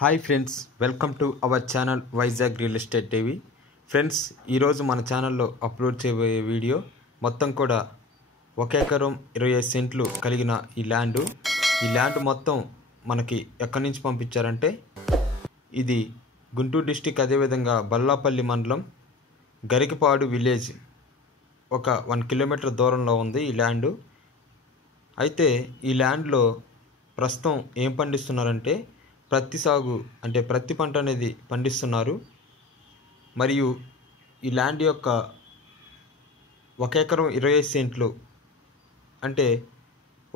Hi friends, welcome to our channel Vizag real estate TV. Friends, ఈరోజు మన ఛానల్లో upload చేయబోయే వీడియో మొత్తం కూడా 1 ఎకరం 25 సెంట్లు కలిగిన ఈ ల్యాండ్ మొత్తం మనకి ఎక్కడి నుంచి పంపించారంటే ఇది గుంటూరు డిస్టిక్, అదేవిధంగా బల్లాపల్లి మండలం, గరికపాడు విలేజ్ ఒక 1 కిలోమీటర్ దూరంలో ఉంది ఈ ల్యాండ్. అయితే ఈ ల్యాండ్లో ప్రస్తుతం ఏం పండిస్తున్నారంటే ప్రత్తి సాగు, అంటే ప్రత్తి పంట అనేది పండిస్తున్నారు. మరియు ఈ ల్యాండ్ యొక్క 1 ఎకరం 25 సెంట్లు, అంటే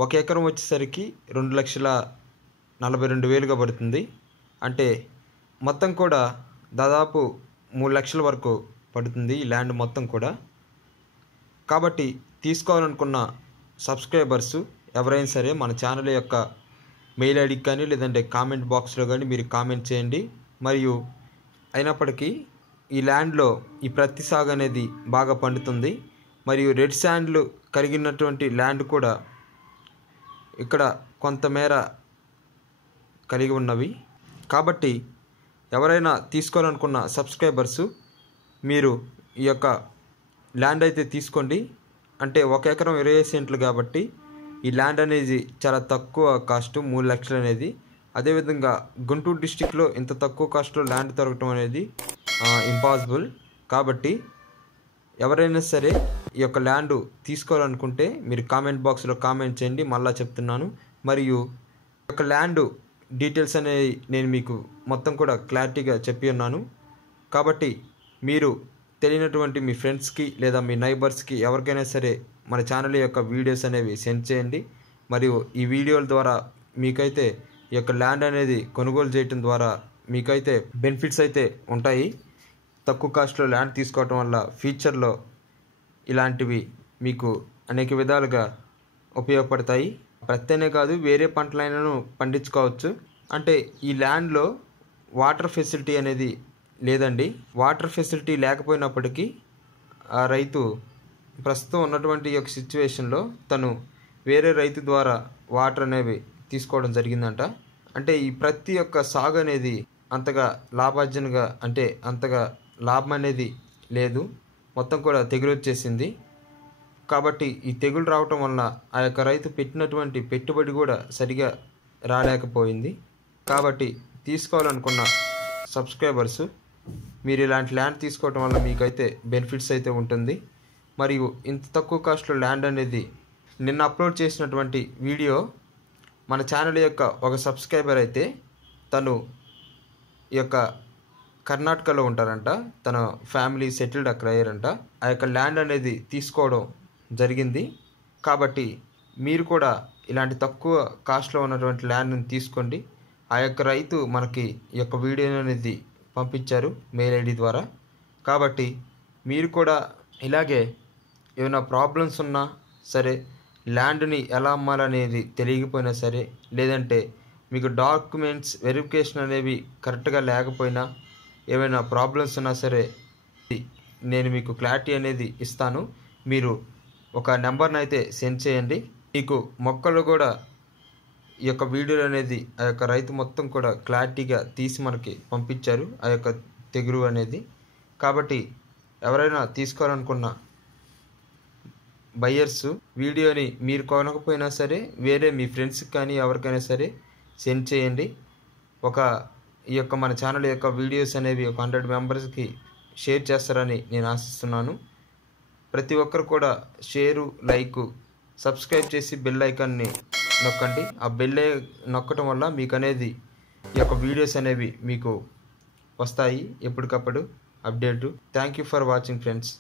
1 ఎకరం వచ్చేసరికి 2,42,000గా పడుతుంది. అంటే మొత్తం కూడా దాదాపు 3 లక్షల వరకు పడుతుంది ఈ ల్యాండ్ మొత్తం కూడా. కాబట్టి తీసుకోవాలనుకున్న సబ్స్క్రైబర్స్ ఎవరైనా సరే మన ఛానల్ యొక్క మెయిల్ ఐడికి కానీ లేదంటే కామెంట్ బాక్స్లో కానీ మీరు కామెంట్ చేయండి. మరియు అయినప్పటికీ ఈ ల్యాండ్లో ఈ ప్రత్తి సాగు అనేది బాగా పండుతుంది. మరియు రెడ్ శాండ్లు కలిగినటువంటి ల్యాండ్ కూడా ఇక్కడ కొంతమేర కలిగి ఉన్నవి. కాబట్టి ఎవరైనా తీసుకోవాలనుకున్న సబ్స్క్రైబర్సు మీరు ఈ యొక్క ల్యాండ్ అయితే తీసుకోండి. అంటే 1 ఎకరం 25 సెంట్లు కాబట్టి ఈ ల్యాండ్ అనేది చాలా తక్కువ కాస్ట్, 3 లక్షలు అనేది. అదేవిధంగా గుంటూరు డిస్టిక్లో ఇంత తక్కువ కాస్ట్లో ల్యాండ్ దొరకటం అనేది ఇంపాసిబుల్. కాబట్టి ఎవరైనా సరే ఈ యొక్క ల్యాండ్ తీసుకోవాలనుకుంటే మీరు కామెంట్ బాక్స్లో కామెంట్ చేయండి, మళ్ళీ చెప్తున్నాను. మరియు ఈ యొక్క ల్యాండ్ డీటెయిల్స్ అనేవి నేను మీకు మొత్తం కూడా క్లారిటీగా చెప్పి ఉన్నాను. కాబట్టి మీరు తెలియనటువంటి మీ ఫ్రెండ్స్కి లేదా మీ నైబర్స్కి ఎవరికైనా సరే మన ఛానల్ యొక్క వీడియోస్ అనేవి సెండ్ చేయండి. మరియు ఈ వీడియోల ద్వారా మీకైతే ఈ యొక్క ల్యాండ్ అనేది కొనుగోలు చేయటం ద్వారా మీకైతే బెనిఫిట్స్ అయితే ఉంటాయి. తక్కువ కాస్ట్లో ల్యాండ్ తీసుకోవటం వల్ల ఫ్యూచర్లో ఇలాంటివి మీకు అనేక విధాలుగా ఉపయోగపడతాయి. ప్రత్యేనే కాదు, వేరే పంటలైనను పండించుకోవచ్చు. అంటే ఈ ల్యాండ్లో వాటర్ ఫెసిలిటీ అనేది లేదండి. వాటర్ ఫెసిలిటీ లేకపోయినప్పటికీ ఆ రైతు ప్రస్తుతం ఉన్నటువంటి ఈ యొక్క సిచ్యువేషన్లో తను వేరే రైతు ద్వారా వాటర్ అనేవి తీసుకోవడం జరిగిందంట. అంటే ఈ ప్రతి యొక్క సాగు అనేది అంతగా లాభార్జనగా, అంటే అంతగా లాభం అనేది లేదు, మొత్తం కూడా తెగులు వచ్చేసింది. కాబట్టి ఈ తెగులు రావటం వలన ఆ యొక్క రైతు పెట్టినటువంటి పెట్టుబడి కూడా సరిగా రాలేకపోయింది. కాబట్టి తీసుకోవాలనుకున్న సబ్స్క్రైబర్సు మీరు ఇలాంటి ల్యాండ్ తీసుకోవటం వల్ల మీకైతే బెనిఫిట్స్ అయితే ఉంటుంది. మరియు ఇంత తక్కువ కాస్ట్లో ల్యాండ్ అనేది నిన్న అప్లోడ్ చేసినటువంటి వీడియో మన ఛానల్ యొక్క ఒక సబ్స్క్రైబర్ అయితే తను ఈ యొక్క కర్ణాటకలో ఉంటారంట, తన ఫ్యామిలీ సెటిల్డ్ అక్కడ అయ్యారంట. ఆ యొక్క ల్యాండ్ అనేది తీసుకోవడం జరిగింది. కాబట్టి మీరు కూడా ఇలాంటి తక్కువ కాస్ట్లో ఉన్నటువంటి ల్యాండ్ని తీసుకోండి. ఆ యొక్క రైతు మనకి ఈ యొక్క వీడియో అనేది పంపించారు మెయిల్ ఐడి ద్వారా. కాబట్టి మీరు కూడా ఇలాగే ఏమైనా ప్రాబ్లమ్స్ ఉన్నా సరే, ల్యాండ్ని ఎలా అమ్మాలనేది తెలియకపోయినా సరే, లేదంటే మీకు డాక్యుమెంట్స్ వెరిఫికేషన్ అనేవి కరెక్ట్గా లేకపోయినా, ఏమైనా ప్రాబ్లమ్స్ ఉన్నా సరే నేను మీకు క్లారిటీ అనేది ఇస్తాను. మీరు ఒక నెంబర్ని అయితే సెండ్ చేయండి. మీకు మొక్కలు కూడా ఈ యొక్క వీడియోలు అనేది ఆ యొక్క రైతు మొత్తం కూడా క్లారిటీగా తీసి మనకి పంపించారు, ఆ యొక్క తెగులు అనేది. కాబట్టి ఎవరైనా తీసుకోవాలనుకున్న బయ్యర్స్ వీడియోని మీరు కొనకపోయినా సరే వేరే మీ ఫ్రెండ్స్కి కానీ ఎవరికైనా సరే సెండ్ చేయండి. ఈ యొక్క మన ఛానల్ యొక్క వీడియోస్ అనేవి ఒక 100 మెంబర్స్కి షేర్ చేస్తారని నేను ఆశిస్తున్నాను. ప్రతి ఒక్కరు కూడా షేరు, లైక్, సబ్స్క్రైబ్ చేసి బెల్ ఐకాన్ని నొక్కండి. ఆ బెల్ నొక్కటం వల్ల మీకు అనేది ఈ యొక్క వీడియోస్ అనేవి మీకు వస్తాయి ఎప్పటికప్పుడు update. Thank you for watching friends.